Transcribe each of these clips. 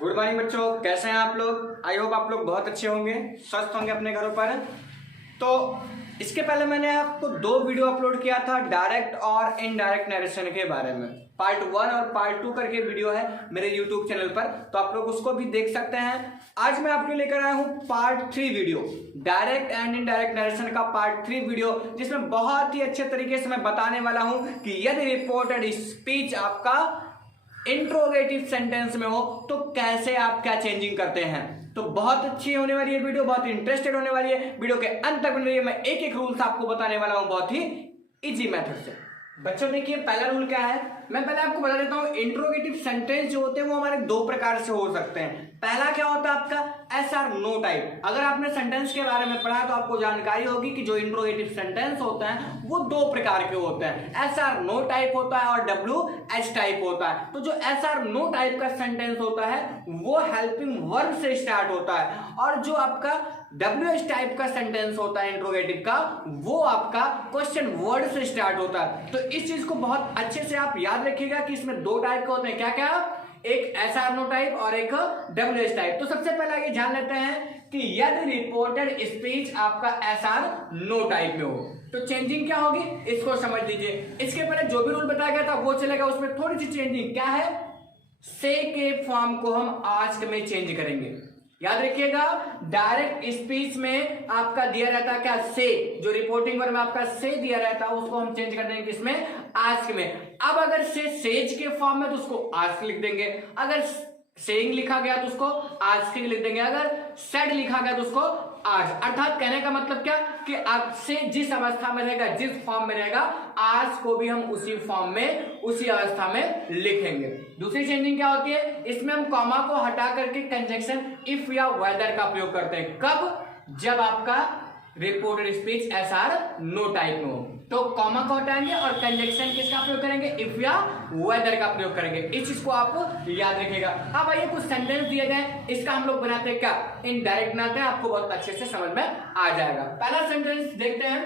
Good morning बच्चों, कैसे हैं आप लोग। आई होप आप लोग बहुत अच्छे होंगे, स्वस्थ होंगे अपने घरों पर। तो इसके पहले मैंने आपको 2 वीडियो अपलोड किया था डायरेक्ट और इनडायरेक्ट नरेशन के बारे में। पार्ट 1 और पार्ट 2 करके वीडियो है मेरे यूट्यूब चैनल पर, तो आप लोग उसको भी देख सकते हैं। आज मैं आपके लेकर आया हूं part 3 video, direct and indirect narration का पार्ट 3 वीडियो, जिसमें बहुत ही अच्छे तरीके से मैं बताने वाला हूं कि यदि रिपोर्टेड स्पीच आपका इंट्रोगेटिव सेंटेंस में हो तो कैसे आप क्या चेंजिंग करते हैं। तो बहुत अच्छी होने वाली है वीडियो, बहुत इंटरेस्टेड होने वाली है। वीडियो के अंत तक बने रहिए, मैं एक एक रूल्स आपको बताने वाला हूं बहुत ही इजी मेथड से। बच्चों देखिए, पहला रूल क्या है, मैं पहले आपको बता देता हूं। इंट्रोगेटिव सेंटेंस जो होते हैं वो हमारे 2 प्रकार से हो सकते हैं। पहला क्या होता है आपका एस आर नो टाइप। अगर आपने सेंटेंस के बारे में पढ़ा तो आपको जानकारी होगी कि जो इंट्रोगेटिव सेंटेंस होते हैं वो 2 प्रकार के होते हैं। एस आर नो टाइप होता है और डब्ल्यू एच टाइप होता है। तो जो एस आर नो टाइप का सेंटेंस होता है वो हेल्पिंग वर्ब से स्टार्ट होता है, और जो आपका डब्ल्यू एच टाइप का सेंटेंस होता है इंट्रोगेटिव का, वो आपका क्वेश्चन वर्ड से स्टार्ट होता है। तो इस चीज को बहुत अच्छे से आप याद रखिएगा कि इसमें 2 टाइप के होते हैं। क्या क्या? एक एस आर नो टाइप और एक डब्ल्यू एच टाइप। तो सबसे पहले ये जान लेते हैं कि यदि रिपोर्टेड स्पीच आपका एस आर नो टाइप में हो तो चेंजिंग क्या होगी, इसको समझ लीजिए। इसके पहले जो भी रूल बताया गया था वो चलेगा, उसमें थोड़ी सी चेंजिंग क्या है, से के फॉर्म को हम आस्क में चेंज करेंगे। याद रखिएगा, डायरेक्ट स्पीच में आपका दिया रहता है क्या, से। जो रिपोर्टिंग वर्ब में आपका से दिया रहता है उसको हम चेंज कर देंगे किसमें, आस्क में। अब अगर से सेज के फॉर्म में तो उसको आस्क लिख देंगे, अगर सेइंग लिखा गया तो उसको आस्किंग लिख देंगे, अगर सेड लिखा गया तो उसको आज। अर्थात कहने का मतलब क्या कि आपसे जिस अवस्था में रहेगा, जिस फॉर्म में रहेगा, आज को भी हम उसी फॉर्म में उसी अवस्था में लिखेंगे। दूसरी चेंजिंग क्या होती है, इसमें हम कॉमा को हटा करके कंजंक्शन इफ या वेदर का प्रयोग करते हैं। कब? जब आपका reported speech yes or no type में हो तो कॉमा को हटाएंगे और कंजंक्शन किसका प्रयोग करेंगे, इफ या वेदर का प्रयोग करेंगे। इस चीज को आप याद रखिएगा। अब आइए कुछ सेंटेंस दिए गए, इसका हम लोग बनाते हैं क्या, इनडायरेक्ट बनाते हैं, आपको बहुत अच्छे से समझ में आ जाएगा। पहला सेंटेंस देखते हैं,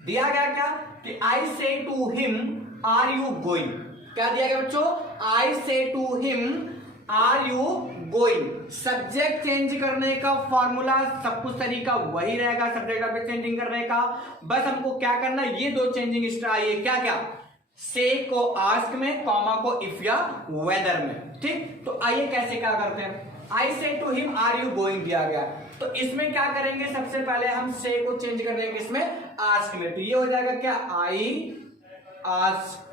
दिया गया क्या कि I said to him are you going. क्या दिया गया बच्चों, I said to him are you going. Subject change करने का फॉर्मूला सब कुछ तरीका वही रहेगा, सब्जेक्ट ऑब्जेक्ट चेंजिंग करने का। बस हमको क्या करना है, ये 2 चेंजिंग एक्स्ट्रा आई है। क्या क्या? से को आस्क में, कॉमा को इफ या वेदर में। ठीक, तो आइए कैसे क्या करते हैं। I said to him are you going दिया गया, तो इसमें क्या करेंगे, सबसे पहले हम से को चेंज कर देंगे इसमें आस्क में। तो ये हो जाएगा क्या, आई आस्क।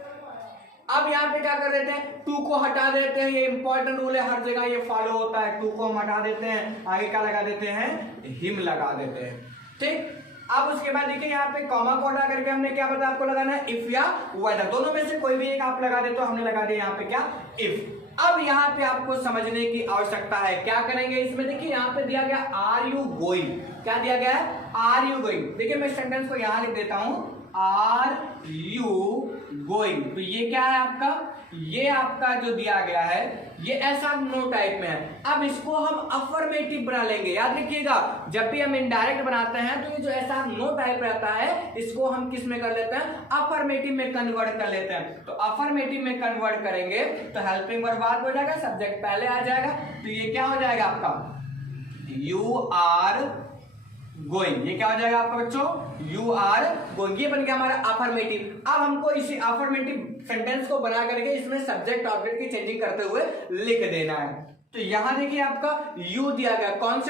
अब यहाँ पे क्या कर देते हैं, टू को हटा देते हैं। ये इंपॉर्टेंट रूल है, हर जगह ये फॉलो होता है। टू को हम हटा देते हैं, आगे क्या लगा देते हैं, हिम लगा देते हैं। ठीक, अब उसके बाद देखिए यहाँ पे कॉमा को हटा करके हमने क्या बताया आपको लगाना है, इफ या वेदर। दोनों में से कोई भी एक आप लगा देते हो, हमने लगा दिया यहाँ पे क्या, इफ। अब यहाँ पे आपको समझने की आवश्यकता है, क्या करेंगे इसमें। देखिए यहाँ पे दिया गया आर यू गोइंग। क्या दिया गया है, आर यू गोइंग। देखिए मैं सेंटेंस को यहाँ लिख देता हूं, आर यू गोइंग। तो ये क्या है आपका, ये आपका जो दिया गया है ये ऐसा नो टाइप में है। अब इसको हम अफर्मेटिव बना लेंगे। याद रखिएगा, जब भी हम इनडायरेक्ट बनाते हैं तो ये जो ऐसा नो टाइप रहता है इसको हम किस में कर लेते हैं, अफर्मेटिव में कन्वर्ट कर लेते हैं। तो अफर्मेटिव में कन्वर्ट करेंगे तो हेल्पिंग वर्ब बाद हो जाएगा, सब्जेक्ट पहले आ जाएगा। तो ये क्या हो जाएगा आपका, यू आर गोइंग। ये क्या हो जाएगा आपका बच्चों, यू आर गोइंग। ये बन गया हमारा अफर्मेटिव। अब हमको इसी अफर्मेटिव सेंटेंस को बना करके इसमें सब्जेक्ट ऑब्जेक्ट की चेंजिंग करते हुए लिख देना है। तो यहां देखिए आपका यू दिया गया, कौन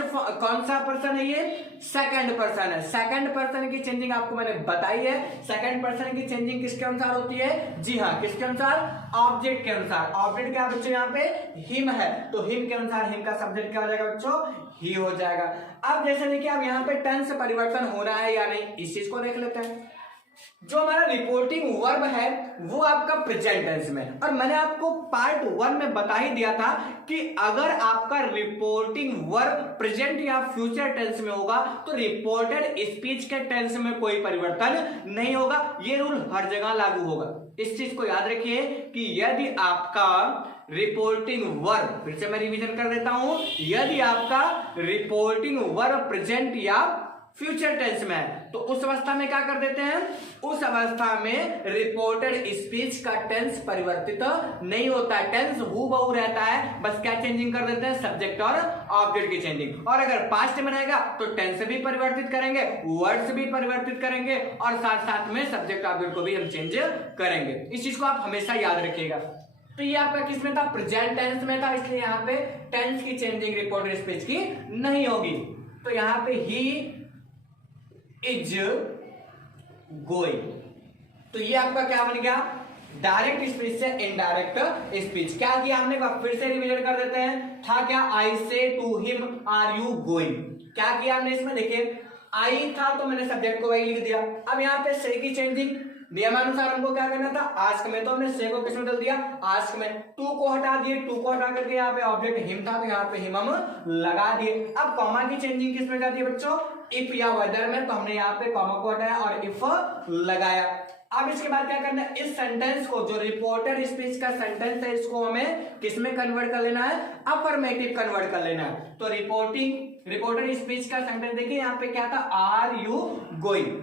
सा पर्सन है, ये सेकंड पर्सन है। सेकंड पर्सन की चेंजिंग आपको मैंने बताई है। सेकंड पर्सन की चेंजिंग किसके अनुसार होती है, जी हाँ, किसके अनुसार, ऑब्जेक्ट के अनुसार। ऑब्जेक्ट क्या बच्चों, यहाँ पे हिम है, तो हिम के अनुसार हिम का सब्जेक्ट क्या हो जाएगा बच्चों, ही हो जाएगा। अब जैसे देखिए अब यहाँ पे टेंस परिवर्तन हो रहा है या नहीं, इस चीज को देख लेते हैं। जो हमारा रिपोर्टिंग वर्ब है वो आपका प्रेजेंट टेंस में, और मैंने आपको पार्ट 1 में बता ही दिया था कि अगर आपका रिपोर्टिंग वर्ब प्रेजेंट या फ्यूचर टेंस में होगा तो रिपोर्टेड स्पीच के टेंस में कोई परिवर्तन नहीं होगा। ये रूल हर जगह लागू होगा। इस चीज को याद रखिए कि यदि आपका रिपोर्टिंग वर्ब, फिर से मैं रिवीजन कर देता हूं, यदि आपका रिपोर्टिंग वर्ब प्रेजेंट या फ्यूचर टेंस में है तो उस अवस्था में क्या कर देते हैं, उस अवस्था में रिपोर्टेड स्पीच का टेंस परिवर्तित नहीं होता है, टेंस हूबहू रहता है, बस क्या चेंजिंग कर देते हैं, सब्जेक्ट और ऑब्जेक्ट की चेंजिंग। और अगर पास्ट में रहेगा तो टेंस भी परिवर्तित करेंगे, वर्ड्स भी परिवर्तित करेंगे और साथ साथ में सब्जेक्ट ऑब्जेक्ट को भी हम चेंज करेंगे। इस चीज को आप हमेशा याद रखिएगा। तो ये आपका किस में था, प्रेजेंट टेंस में था, इसलिए यहाँ पे टेंस की चेंजिंग रिपोर्टेड स्पीच की नहीं होगी। तो यहाँ पे ही इज गोइंग, तो ये आपका क्या बन गया, डायरेक्ट स्पीच से इनडायरेक्ट स्पीच। क्या किया हमने, फिर से रिवीजन कर देते हैं। था क्या, I said to him are you going. क्या किया हमने इसमें, देखिए आई था तो मैंने सब्जेक्ट को वही लिख दिया। अब यहाँ पे से की चेंजिंग नियमानुसार हमको क्या करना था, आस्क में, तो हमने से को किसमें बदल दिया, आस्क में। टू को हटा दिए, टू को हटा करके यहाँ पे ऑब्जेक्ट हिम था तो यहाँ पे हिम हम लगा दिए। अब कॉमा की चेंजिंग किसमें कर दी बच्चों, इफ या वेदर में, तो हमने यहाँ पे कॉमा को हटाया और इफ लगाया। अब इसके बाद क्या करना है, इस सेंटेंस को, जो रिपोर्टेड स्पीच का सेंटेंस है, इसको हमें किसमें कन्वर्ट कर लेना है, अफर्मेटिव कन्वर्ट कर लेना है। तो रिपोर्टेड स्पीच का सेंटेंस देखिए यहाँ पे क्या था, आर यू गोइंग,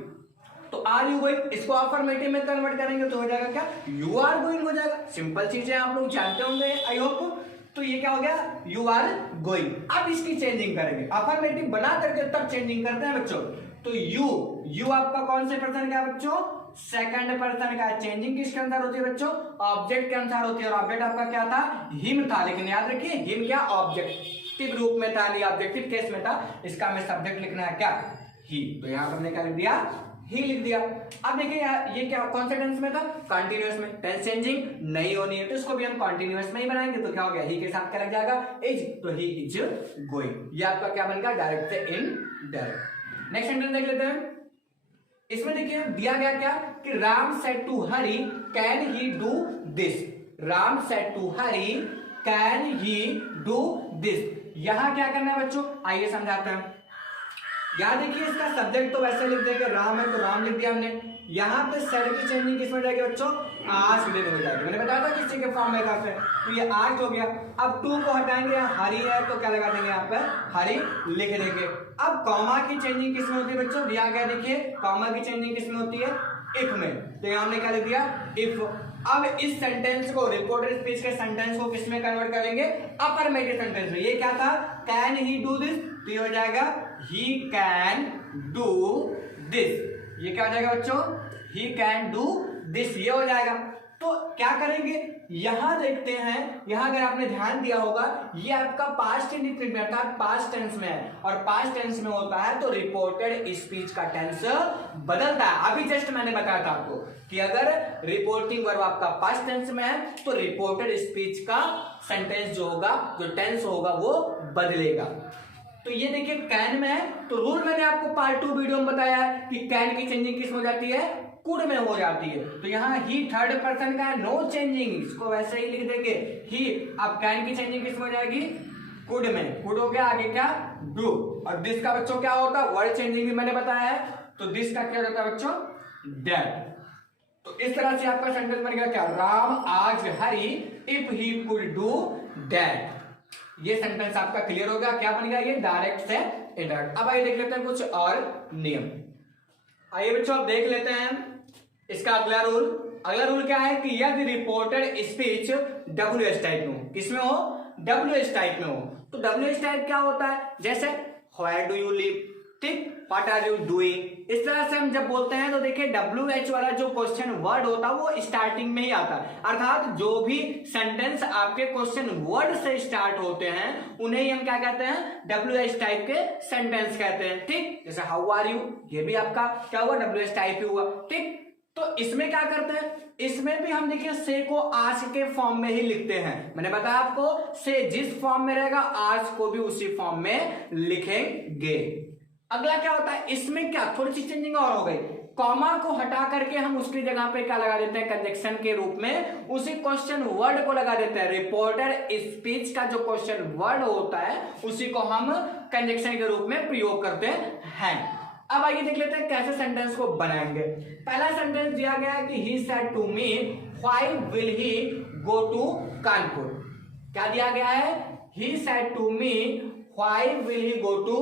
तो आर यू गोइंग इसको अफर्मेटिव में कन्वर्ट करेंगे तो हो जाएगा क्या, यू आर गोइंग हो जाएगा। सिंपल चीज है, आप लोग जानते होंगे आई होप। तो ये क्या हो गया, यू आर गोइंग। अब इसकी चेंजिंग करेंगे, अफर्मेटिव बना करके तब चेंजिंग करते हैं बच्चों। तो यू आपका कौन से पर्सन का है बच्चों, सेकंड पर्सन का। चेंजिंग किसके अनुसार होती है बच्चों, ऑब्जेक्ट के अनुसार होती है। और ऑब्जेक्ट आपका क्या था, हिम था, लेकिन याद रखिए हिम क्या ऑब्जेक्टिव रूप में था, नहीं ऑब्जेक्टिव केस में था। इसका हमें सब्जेक्ट लिखना है क्या, ही। तो यहाँ पर हमने क्या लिख दिया, ही लिख दिया। अब देखिए ये क्या, कौन से टेंस में था, कंटिन्यूअस में। टेंस चेंजिंग नहीं होनी है तो इसको भी हम कंटिन्यूअस में ही बनाएंगे। तो क्या हो गया, ही के साथ क्या लग जाएगा, इज, तो ही इज गोइंग। ये आपका क्या बन गया, डायरेक्ट से इनडायरेक्ट। नेक्स्ट सेंटेंस देख लेते हैं। इसमें देखिए दिया गया क्या, कि Ram said to Hari can he do this. Ram said to Hari can he do this. यहां क्या करना है बच्चों, आइए समझाते हैं। यहां देखिए इसका सब्जेक्ट तो वैसे लिख देंगे, राम है तो राम लिख दिया हमने। यहाँ पे सेड की चेंजिंग किसमें हो जाएगी बच्चों, आज में हो जाएगी। मैंने बताया था किसी के फॉर्म में काफी, तो ये आज हो गया। अब टू को हटाएंगे, हरी है तो क्या लगा देंगे यहाँ पे, हरी लिख देंगे। अब कॉमा की चेंजिंग किसमें होती है बच्चों, दिया गया देखिए कॉमा की चेंजिंग किसमें होती है, इफ में। तो यहाँ हमने क्या लिख दिया, इफ। अब इस सेंटेंस को, रिपोर्टेड स्पीच के सेंटेंस को किसमें कन्वर्ट करेंगे, अफर्मेटिव सेंटेंस में। ये क्या था, कैन ही डू दिस, तो ये हो जाएगा ही कैन डू दिस। ये क्या हो जाएगा बच्चों, ही कैन डू दिस, ये हो जाएगा। तो क्या करेंगे, यहां देखते हैं, यहां अगर आपने ध्यान दिया होगा, ये आपका पास्ट इंडिफिनिट में अर्थात पास्ट टेंस में है। और पास्ट टेंस में होता है तो रिपोर्टेड स्पीच का टेंस बदलता है। अभी जस्ट मैंने बताया था आपको कि अगर रिपोर्टिंग वर्ब आपका पास्ट टेंस में है तो रिपोर्टेड स्पीच का सेंटेंस जो होगा, जो टेंस होगा वो बदलेगा। तो ये देखिए कैन में है, तो रूल मैंने आपको पार्ट 2 वीडियो में बताया है कि कैन की चेंजिंग किस में हो जाती है, कुड में हो जाती है। तो यहाँ ही थर्ड पर्सन का है, नो चेंजिंग, इसको वैसे ही लिख देंगे ही। अब कैन की चेंजिंग किस में हो जाएगी, कुड में। कुड हो गया, आगे क्या, डू। और दिस का बच्चों क्या होता है, वर्ड चेंजिंग भी मैंने बताया है। तो दिस का क्या होता है बच्चों, दैट। तो इस तरह से आपका सेंटेंस बन गया क्या, राम आज hurry if he could do that. ये सेंटेंस आपका क्लियर होगा, क्या बन गया, ये डायरेक्ट से इनडायरेक्ट। अब आइए देख लेते हैं कुछ और नियम। आइए बच्चों आप देख लेते हैं इसका अगला रूल। अगला रूल क्या है कि यदि रिपोर्टेड स्पीच WH टाइप में हो, किसमें हो, WH टाइप में हो। तो WH टाइप क्या होता है, जैसे व्हेयर डू यू लिव, ठीक, व्हाट आर यू डूइंग। इस तरह से हम जब बोलते हैं तो देखिए WH वाला जो क्वेश्चन वर्ड होता है वो स्टार्टिंग में ही आता है। अर्थात जो भी सेंटेंस आपके क्वेश्चन वर्ड से स्टार्ट होते हैं उन्हें ही हम क्या कहते हैं, WH टाइप के सेंटेंस कहते हैं। ठीक, जैसे हाउ आर यू, ये भी आपका क्या हुआ, WH टाइप ही हुआ। ठीक, तो इसमें क्या करते हैं, इसमें भी हम देखिए से को आज के फॉर्म में ही लिखते हैं। मैंने बताया आपको से जिस फॉर्म में रहेगा आज को भी उसी फॉर्म में लिखेंगे। अगला क्या होता है, इसमें क्या थोड़ी सी चेंजिंग और हो गई, कॉमा को हटा करके हम उसकी जगह पे क्या लगा देते हैं, कंजक्शन के रूप में उसी क्वेश्चन वर्ड को लगा देते हैं। रिपोर्टेड स्पीच का जो क्वेश्चन वर्ड होता है उसी को हम कंजक्शन के रूप में प्रयोग करते हैं। अब आइए देख लेते हैं कैसे सेंटेंस को बनाएंगे। पहला सेंटेंस दिया गया है कि he said to me why will he go to Kanpur. क्या दिया गया है, he said to me why will he go to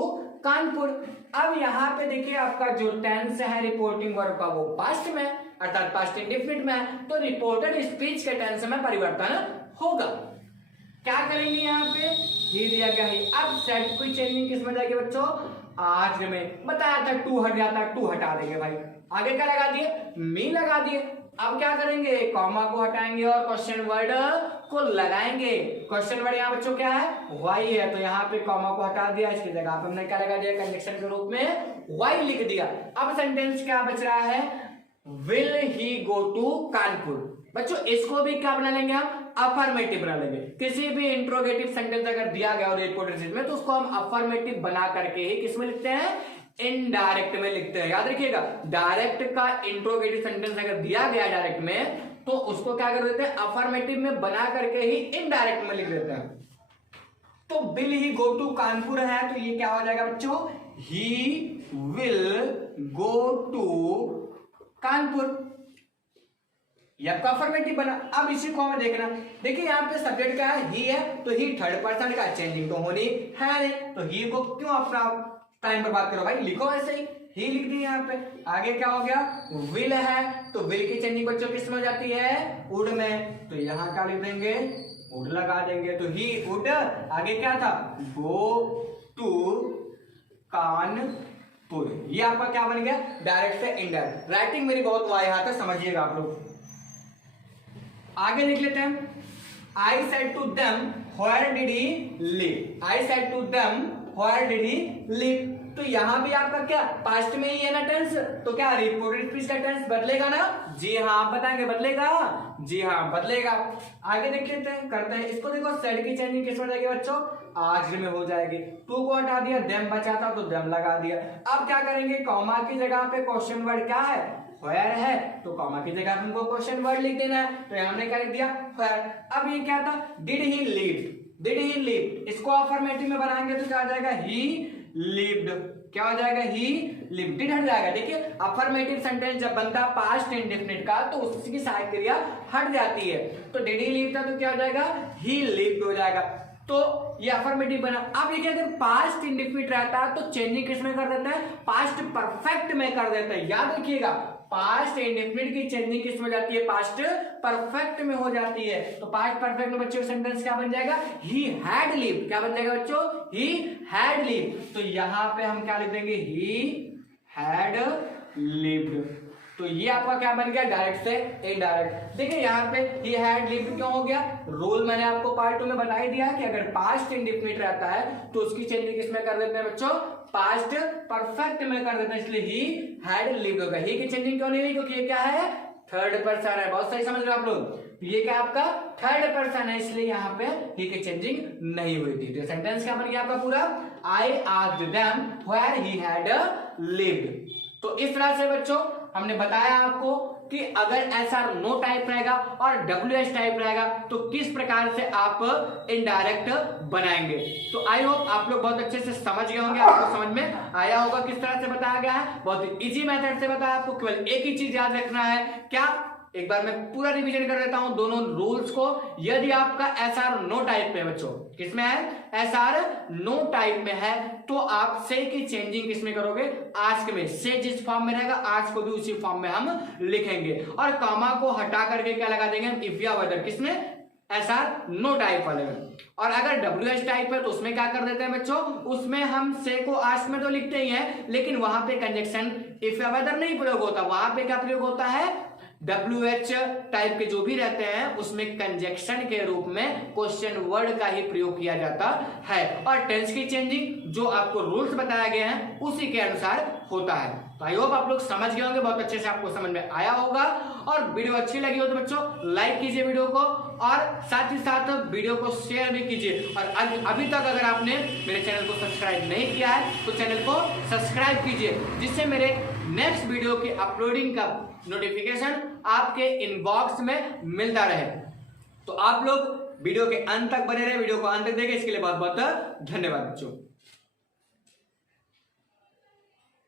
Kanpur. अब यहाँ पे देखिए आपका जो टेंस है रिपोर्टिंग वर्ब का वो पास्ट में अर्थात पास्ट इंडेफिनिट में है, तो रिपोर्टेड स्पीच के टेंस में परिवर्तन होगा। क्या करेंगे यहाँ पे ये दिया गया है। अब सेट कोई चेंजिंग किस में जाएगी बच्चों, आज में बताया था टू हट जाता है, टू हटा देंगे भाई, आगे क्या लगा दिए मी लगा दिए। अब क्या करेंगे कॉमा को हटाएंगे और क्वेश्चन वर्ड को लगाएंगे। क्वेश्चन वर्ड यहाँ बच्चों क्या है वाई है, तो यहाँ पे कॉमा को हटा दिया, इसकी जगह पे हमने क्या लगा दिया कंजक्शन के रूप में वाई लिख दिया। अब सेंटेंस क्या बच रहा है will he go to Kanpur. बच्चों इसको भी क्या बना लेंगे हम अफर्मेटिव बना लेंगे। किसी भी इंट्रोगेटिव सेंटेंस अगर दिया गया हो रिपोर्टेड में तो उसको हम अफर्मेटिव बना करके ही किसमें लिखते हैं इनडायरेक्ट में लिखते हैं। याद रखिएगा डायरेक्ट का इंट्रोगेटिव सेंटेंस अगर दिया गया डायरेक्ट में तो उसको क्या कर देते हैं अफर्मेटिव में बना करके ही इनडायरेक्ट में लिख देते हैं। तो will he go to Kanpur है तो ये क्या हो जाएगा बच्चों he will go to Kanpur, ये आपका अफर्मेटिव बना। अब इसी को हमें देखना, देखिए यहाँ पे सब्जेक्ट क्या है ही है तो ही थर्ड पर्सन का चेंजिंग तो होनी है नहीं, तो ही को क्यों अपना टाइम पर बात करो भाई, लिखो ऐसे ही लिख दी यहाँ पे। आगे क्या हो गया विल है तो विल की चेंजिंग बच्चों किस में हो जाती है वुड में, तो यहाँ क्या लिख देंगे वुड लगा देंगे, तो ही वुड आगे क्या था गो टू कानपुर। ये आपका क्या बन गया डायरेक्ट से इनडायरेक्ट। राइटिंग मेरी बहुत वाई हाथ है समझिएगा आप लोग। आगे लिख लेते हैं I said to them where did he live, I said to them where did he live, तो यहां भी आपका क्या पास्ट में ही है ना टेंस, तो क्या रिपोर्टेड स्पीच का टेंस बदलेगा ना, जी हाँ आप बताएंगे बदलेगा, जी हाँ बदलेगा। आगे देख लेते हैं करते हैं इसको। देखो सेड की चेंजिंग किस में जाएगी बच्चों आज में हो जाएगी, टू को हटा दिया देम बचा था तो देम लगा दिया। अब क्या करेंगे कॉमा की जगह पे क्वेश्चन वर्ड क्या है व्हेयर है, तो कॉमा की जगह हमको क्वेश्चन वर्ड लिख देना है, तो हमने क्या लिख दिया व्हेयर। अब ये क्या था did he live, did he live, इसको अफर्मेटिव में बनाएंगे तो क्या आ जाएगा ही लिव्ड, क्या हो जाएगा ही लिव्ड, डिड हट जाएगा। देखिए अफर्मेटिव सेंटेंस जब बनता है पास्ट इंडेफिनिट का तो उसकी सहायक क्रिया हट जाती है, तो डिड ही लिव था तो क्या हो जाएगा ही लिव्ड हो जाएगा, तो ये अफर्मेटिव बना। अब ये अगर पास्ट इंडेफिनिट रहता है तो चेंजिंग किस में कर देता है पास्ट परफेक्ट में कर देता है। याद रखिएगा पास्ट इंडेफिनिट की चेंजिंग किस में जाती है पास्ट परफेक्ट में हो जाती है, तो पास्ट परफेक्ट में बच्चों सेंटेंस क्या बन जाएगा ही हैड लिव्ड, क्या बन जाएगा बच्चों ही हैड लिव्ड, तो यहां पे हम क्या लिख देंगे ही हैड लिव्ड, तो ये आपका क्या बन गया डायरेक्ट से इनडायरेक्ट। देखिए यहाँ पे ही हैड लिव्ड क्यों हो गया, रूल मैंने आपको पार्ट 2 में बता ही दिया कि अगर पास्ट इंडेफिनिट रहता है तो उसकी चेंजिंग किसमें कर देते हैं बच्चों पास्ट परफेक्ट में कर देते हैं, इसलिए ही हैड लिव्ड होगा। ही की चेंजिंग क्यों नहीं हुई क्योंकि ये क्या है थर्ड पर्सन है, बहुत सही समझ रहे हो आप लोग, ये क्या आपका थर्ड पर्सन है इसलिए यहाँ पे ही की चेंजिंग नहीं हुई थी। तो सेंटेंस क्या बन गया आपका पूरा I asked them where he had lived. तो इस तरह से बच्चों हमने बताया आपको कि अगर एसआर नो टाइप रहेगा और डब्ल्यूएच टाइप रहेगा तो किस प्रकार से आप इनडायरेक्ट बनाएंगे। तो आई होप आप लोग बहुत अच्छे से समझ गए होंगे, आपको समझ में आया होगा किस तरह से बताया गया है। बहुत इजी मेथड से बताया आपको, केवल एक ही चीज याद रखना है, क्या एक बार मैं पूरा रिवीजन कर देता हूं दोनों रूल्स को। यदि आपका एसआर नो टाइप में बच्चों किसमें है एसआर नो टाइप में है तो आप से की चेंजिंग किसमें करोगे आस्क में, से जिस फॉर्म में रहेगा आस्क को भी उसी फॉर्म में हम लिखेंगे और कॉमा को हटा करके क्या लगा देंगे हम इफ या वेदर, किसमें एसआर नो टाइप वाले में। और अगर डब्ल्यूएच टाइप है तो उसमें क्या कर देते हैं बच्चों उसमें हम से को आस्क में तो लिखते ही हैं लेकिन वहां पे कंजक्शन इफ या वेदर नहीं प्रयोग होता, वहां पे क्या प्रयोग होता है WH टाइप के जो भी रहते हैं उसमें कंजक्शन के रूप में क्वेश्चन वर्ड का ही प्रयोग किया जाता है और टेंस की चेंजिंग जो आपको रूल्स बताया गए हैं उसी के अनुसार होता है। तो आई होप आप लोग समझ गए होंगे, बहुत अच्छे से आपको समझ में आया होगा। और वीडियो अच्छी लगी हो तो बच्चों लाइक कीजिए वीडियो को और साथ ही साथ वीडियो को शेयर भी कीजिए। और अभी तक अगर आपने मेरे चैनल को सब्सक्राइब नहीं किया है तो चैनल को सब्सक्राइब कीजिए जिससे मेरे नेक्स्ट वीडियो की अपलोडिंग का नोटिफिकेशन आपके इनबॉक्स में मिलता रहे। तो आप लोग वीडियो के अंत तक बने रहे, वीडियो को अंत तक देखें, इसके लिए बहुत बहुत धन्यवाद बच्चों।